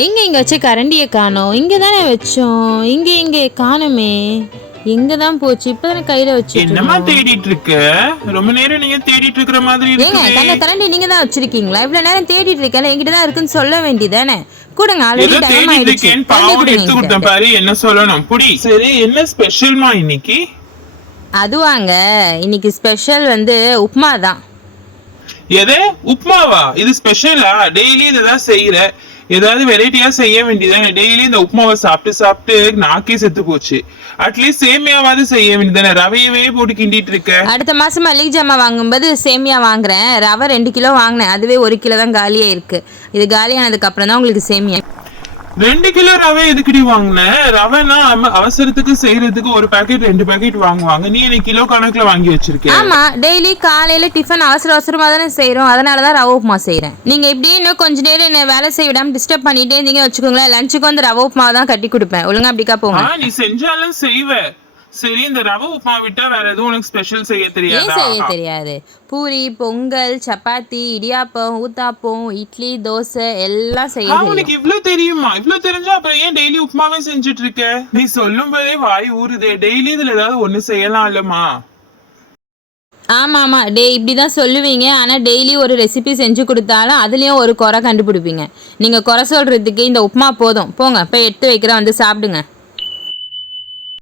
எங்கே இங்கே வச்ச கரண்டியை காணோம். இங்கே தானே வச்சோம். இங்கே காணுமே. எங்க தான் போச்சு? இப்பதானே கையில வச்சு. என்னமா தேடிட்டு இருக்க? ரொம்ப நேரம் நீங்க தேடிட்டு இருக்கிற மாதிரி இருக்கு. ஏங்க கரண்டி நீங்க தான் வச்சிருக்கீங்களா? இவ்வளவு நேரம் தேடிட்டு இருக்கேன். என்கிட்ட தான் இருக்குன்னு சொல்ல வேண்டியதானே. கூடங்க ஆல்ரெடி டைம் ஆயிடுச்சு. எடுத்து கொடுத்தேன் பாரு, என்ன சொல்லணும் புடி. சரி, என்ன ஸ்பெஷல்மா இன்னைக்கு? அதுவாங்க, இன்னைக்கு ஸ்பெஷல் வந்து உப்மா தான். எது உப்மாவா? இது ஸ்பெஷலா? டெய்லி இததான் செய்யற. ஏதாவது வெரைட்டியா செய்ய வேண்டியதானே. டெய்லி இந்த உப்மாவை சாப்பிட்டு சாப்பிட்டு நாக்கே செத்து போச்சு. அட்லீஸ்ட் சேமியாவாவது செய்ய வேண்டியதானே. ரவையவே போட்டு கிண்டிட்டு இருக்க. அடுத்த மாசம் மல்லிகை ஜாமா வாங்கும்போது சேமியா வாங்குறேன். ரவை 2 கிலோ வாங்கினேன். அதுவே 1 கிலோ தான் காலியா இருக்கு. இது காலியானதுக்கு அப்புறம் தான் உங்களுக்கு சேமியா. 2 கிலோ ரவை எதுக்குடி வாங்கின? ரவைனா அவசரத்துக்கு செய்யறதுக்கு ஒரு பாக்கெட் 2 பாக்கெட் வாங்குவாங்க. நீ எனக்கு கிலோ கணக்குல வாங்கி வச்சிருக்க. ஆமா, டெய்லி காலையில டிஃபன் அவசரமா தானே செய்யறோம். அதனாலதான் ரவை உப்புமா செய்யறேன். நீங்க இப்படியே இன்னும் கொஞ்ச நேரம் என்ன வேலை செய்ய விடாம டிஸ்டர்ப் பண்ணிட்டே இருந்தீங்க வச்சுக்கோங்களேன். லஞ்சுக்கு வந்து ரவை உப்புமா தான் கட்டி கொடுப்பேன். ஒழுங்கா அப்படிக்கா போங்க. நீ செஞ்சாலும் செய்வ. சரி, இந்த ரவை உப்புமா விட்டா வேற எதுவும் உனக்கு ஸ்பெஷல் செய்ய தெரியாதா? செய்ய தெரியாது. பூரி, பொங்கல், சப்பாத்தி, இடியாப்பம், ஊத்தாப்பம், இட்லி, தோசை எல்லாம் செய்ய தெரியும். உனக்கு இவ்ளோ தெரியுமா? இவ்ளோ தெரிஞ்சா அப்புறம் ஏன் டெய்லி உப்புமாவே செஞ்சுட்டு இருக்க? நீ சொல்லும் போதே வாய் ஊறுதே. டெய்லி இதுல ஏதாவது ஒண்ணு செய்யலாம் இல்லமா? ஆமா, இப்படிதான் சொல்லுவீங்க. ஆனா டெய்லி ஒரு ரெசிபி செஞ்சு கொடுத்தாலும் அதுலயும் ஒரு குறை கண்டுபிடிப்பீங்க. நீங்க குறை சொல்றதுக்கு இந்த உப்புமா போதும். போங்க போய் எடுத்து வைக்கிறேன், வந்து சாப்பிடுங்க.